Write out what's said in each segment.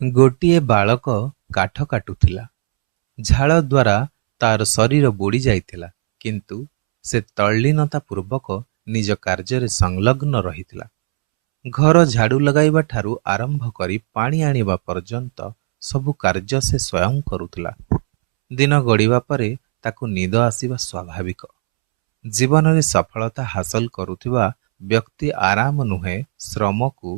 ଗୋଟିଏ ବାଳକ କାଠ କାଟୁଥିଲା। ଝାଳ ଦ୍ୱାରା ତାର ଶରୀର ବୁଡ଼ି ଯାଇଥିଲା, କିନ୍ତୁ ସେ ତଲ୍ଲୀନତା ପୂର୍ବକ ନିଜ କାର୍ଯ୍ୟରେ ସଂଲଗ୍ନ ରହିଥିଲା। ଘର ଝାଡ଼ୁ ଲଗାଇବା ଠାରୁ ଆରମ୍ଭ କରି ପାଣି ଆଣିବା ପର୍ଯ୍ୟନ୍ତ ସବୁ କାର୍ଯ୍ୟ ସେ ସ୍ୱୟଂ କରୁଥିଲା। ଦିନ ଗଡ଼ିବା ପରେ ତାକୁ ନିଦ ଆସିବା ସ୍ୱାଭାବିକ। ଜୀବନରେ ସଫଳତା ହାସଲ କରୁଥିବା ବ୍ୟକ୍ତି ଆରାମ ନୁହେଁ ଶ୍ରମକୁ,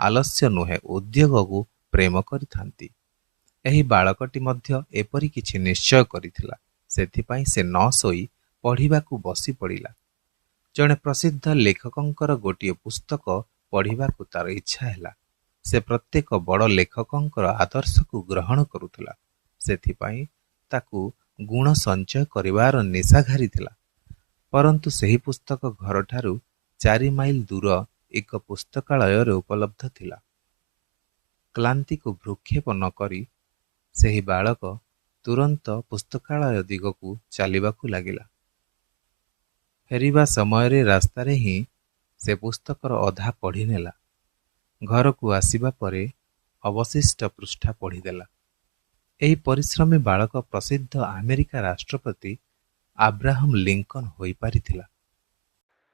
ଆଲସ୍ୟ ନୁହେଁ ଉଦ୍ୟୋଗକୁ ପ୍ରେମ କରିଥାନ୍ତି। ଏହି ବାଳକଟି ମଧ୍ୟ ଏପରି କିଛି ନିଶ୍ଚୟ କରିଥିଲା। ସେଥିପାଇଁ ସେ ନ ଶୋଇ ପଢ଼ିବାକୁ ବସି ପଡ଼ିଲା। ଜଣେ ପ୍ରସିଦ୍ଧ ଲେଖକଙ୍କର ଗୋଟିଏ ପୁସ୍ତକ ପଢ଼ିବାକୁ ତାର ଇଚ୍ଛା ହେଲା। ସେ ପ୍ରତ୍ୟେକ ବଡ଼ ଲେଖକଙ୍କର ଆଦର୍ଶକୁ ଗ୍ରହଣ କରୁଥିଲା। ସେଥିପାଇଁ ତାକୁ ଗୁଣ ସଞ୍ଚୟ କରିବାର ନିଶା ଘାରିଥିଲା। ପରନ୍ତୁ ସେହି ପୁସ୍ତକ ଘରଠାରୁ 4 ମାଇଲ ଦୂର ଏକ ପୁସ୍ତକାଳୟରେ ଉପଲବ୍ଧ ଥିଲା। କ୍ଳାନ୍ତିକୁ ଭ୍ରୂକ୍ଷେପ ନ କରି ସେହି ବାଳକ ତୁରନ୍ତ ପୁସ୍ତକାଳୟ ଦିଗକୁ ଚାଲିବାକୁ ଲାଗିଲା। ଫେରିବା ସମୟରେ ରାସ୍ତାରେ ହିଁ ସେ ପୁସ୍ତକର ଅଧା ପଢ଼ିନେଲା। ଘରକୁ ଆସିବା ପରେ ଅବଶିଷ୍ଟ ପୃଷ୍ଠା ପଢ଼ିଦେଲା। ଏହି ପରିଶ୍ରମୀ ବାଳକ ପ୍ରସିଦ୍ଧ ଆମେରିକା ରାଷ୍ଟ୍ରପତି ଆବ୍ରାହମ ଲିଙ୍କନ ହୋଇପାରିଥିଲା।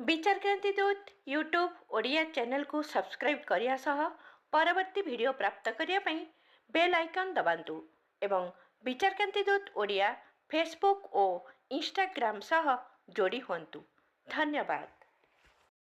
ବିଚାରକ୍ରାନ୍ତି ଦୂତ ୟୁଟ୍ୟୁବ୍ ଓଡ଼ିଆ ଚ୍ୟାନେଲକୁ ସବସ୍କ୍ରାଇବ୍ କରିବା ସହ ପରବର୍ତ୍ତୀ ଭିଡ଼ିଓ ପ୍ରାପ୍ତ କରିବା ପାଇଁ ବେଲ୍ ଆଇକନ୍ ଦବାନ୍ତୁ ଏବଂ ବିଚାରକ୍ରାନ୍ତି ଦୂତ ଓଡ଼ିଆ ଫେସବୁକ୍ ଓ ଇନଷ୍ଟାଗ୍ରାମ ସହ ଯୋଡ଼ି ହୁଅନ୍ତୁ। ଧନ୍ୟବାଦ।